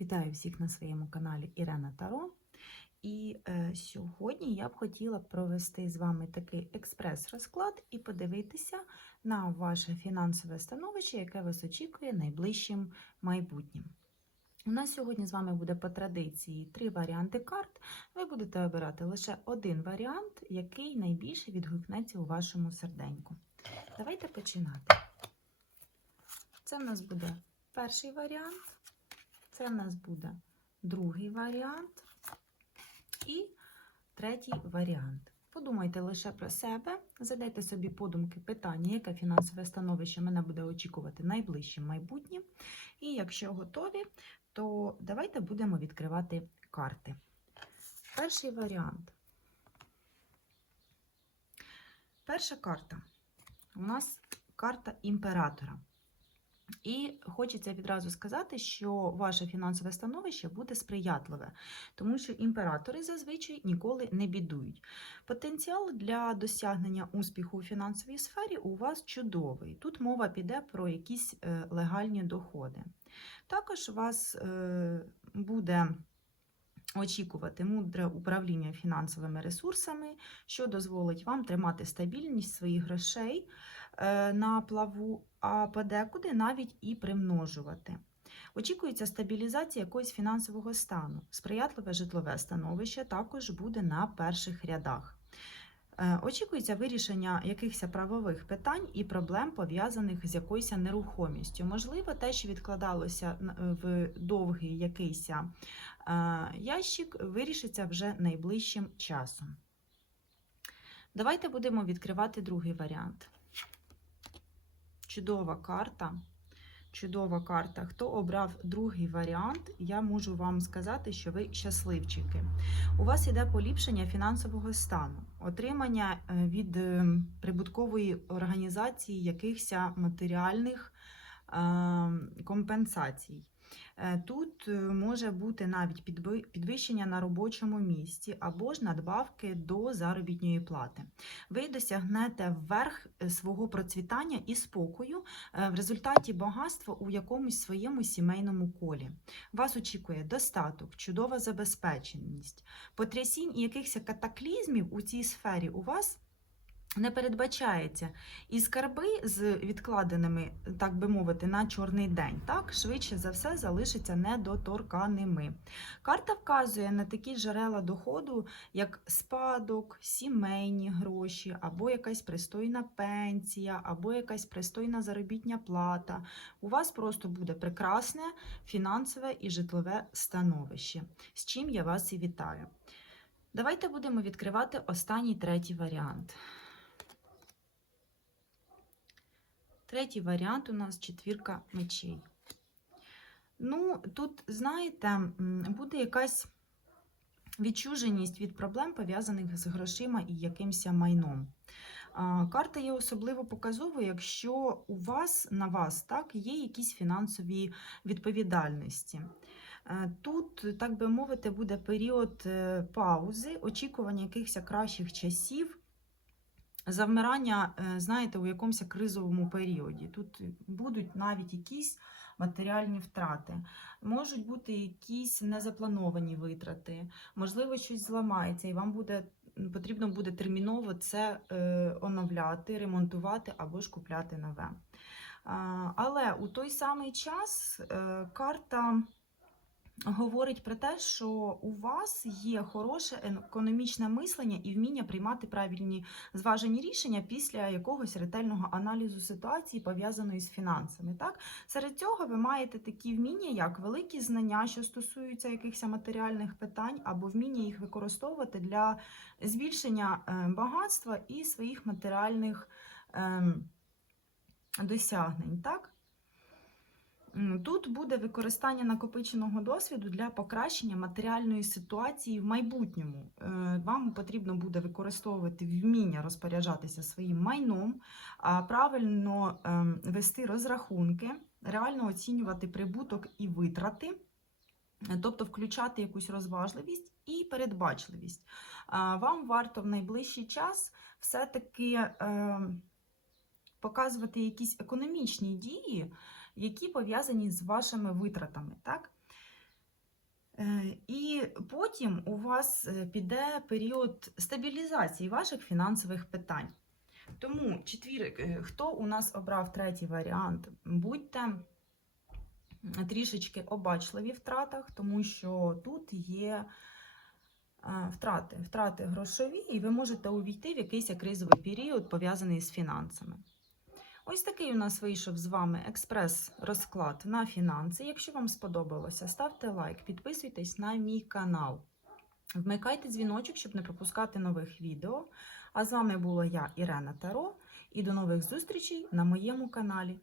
Вітаю всіх на своєму каналі Ірена Таро. І е, сьогодні я б хотіла провести з вами такий експрес-розклад і подивитися на ваше фінансове становище, яке вас очікує найближчим майбутнім. У нас сьогодні з вами буде по традиції три варіанти карт. Ви будете обирати лише один варіант, який найбільше відгукнеться у вашому серденьку. Давайте починати. Це в нас буде перший варіант. Це в нас буде другий варіант і третій варіант. Подумайте лише про себе, задайте собі подумки питання, яке фінансове становище мене буде очікувати найближчим майбутнім. І якщо готові, то давайте будемо відкривати карти. Перший варіант. Перша карта. У нас карта імператора. І хочеться відразу сказати, що ваше фінансове становище буде сприятливе, тому що імператори зазвичай ніколи не бідують. Потенціал для досягнення успіху у фінансовій сфері у вас чудовий. Тут мова піде про якісь е, легальні доходи. Також у вас е, буде очікувати мудре управління фінансовими ресурсами, що дозволить вам тримати стабільність своїх грошей е, на плаву, а подекуди навіть і примножувати. Очікується стабілізація якогось фінансового стану. Сприятливе житлове становище також буде на перших рядах. Е, Очікується вирішення якихось правових питань і проблем, пов'язаних з якоюсь нерухомістю. Можливо, те, що відкладалося в довгий якийсь е, ящик, вирішиться вже найближчим часом. Давайте будемо відкривати другий варіант. Чудова карта. Чудова карта. Хто обрав другий варіант, я можу вам сказати, що ви щасливчики. У вас іде поліпшення фінансового стану, отримання е, від е, прибуткової організації якихось матеріальних е, компенсацій. Е, Тут е, може бути навіть підви- підвищення на робочому місці або ж надбавки до заробітної плати. Ви досягнете вверх е, свого процвітання і спокою в результаті багатства у якомусь своєму сімейному колі. Вас очікує достаток, чудова забезпеченість, потрясінь і якихось катаклізмів у цій сфері у вас. Не передбачається і скарби з відкладеними, так би мовити, на чорний день, так швидше за все залишаться недоторканими. Карта вказує на такі джерела доходу, як спадок, сімейні гроші, або якась пристойна пенсія, або якась пристойна заробітня плата. У вас просто буде прекрасне фінансове і житлове становище, з чим я вас і вітаю. Давайте будемо відкривати останній третій варіант. Третій варіант у нас четвірка мечей. Ну, тут, знаєте, буде якась відчуженість від проблем, пов'язаних з грошима і якимось майном. Карта є особливо показовою, якщо у вас на вас так є якісь фінансові відповідальності. Е, Тут, так би мовити, буде період е, паузи, очікування якихось кращих часів, завмирання, е, знаєте, у якомусь кризовому періоді. Тут будуть навіть якісь матеріальні втрати, можуть бути якісь незаплановані витрати, можливо, щось зламається, і вам буде потрібно буде терміново це е, оновляти, ремонтувати або ж купляти нове. Але у той самий час е, карта говорить про те, що у вас є хороше економічне мислення і вміння приймати правильні зважені рішення після якогось ретельного аналізу ситуації, пов'язаної з фінансами. Так? Серед цього ви маєте такі вміння, як великі знання, що стосуються якихось матеріальних питань, або вміння їх використовувати для збільшення е, багатства і своїх матеріальних ем, досягнень. Так? Тут буде використання накопиченого досвіду для покращення матеріальної ситуації в майбутньому. Е, Вам потрібно буде використовувати вміння розпоряджатися своїм майном, правильно ем, вести розрахунки, реально оцінювати прибуток і витрати, тобто включати якусь розважливість і передбачливість. Вам варто в найближчий час все-таки ем, показувати якісь економічні дії, які пов'язані з вашими витратами. Так? Е, І потім у вас е, піде період стабілізації ваших фінансових питань. Тому четвір, е, хто у нас обрав третій варіант, будьте трішечки обачливі в втратах, тому що тут є втрати, втрати грошові, і ви можете увійти в якийсь кризовий період, пов'язаний з фінансами. Ось такий у нас вийшов з вами експрес-розклад на фінанси. Якщо вам сподобалося, ставте лайк, підписуйтесь на мій канал. Вмикайте дзвіночок, щоб не пропускати нових відео. А з вами була я, Ірена Таро, і до нових зустрічей на моєму каналі.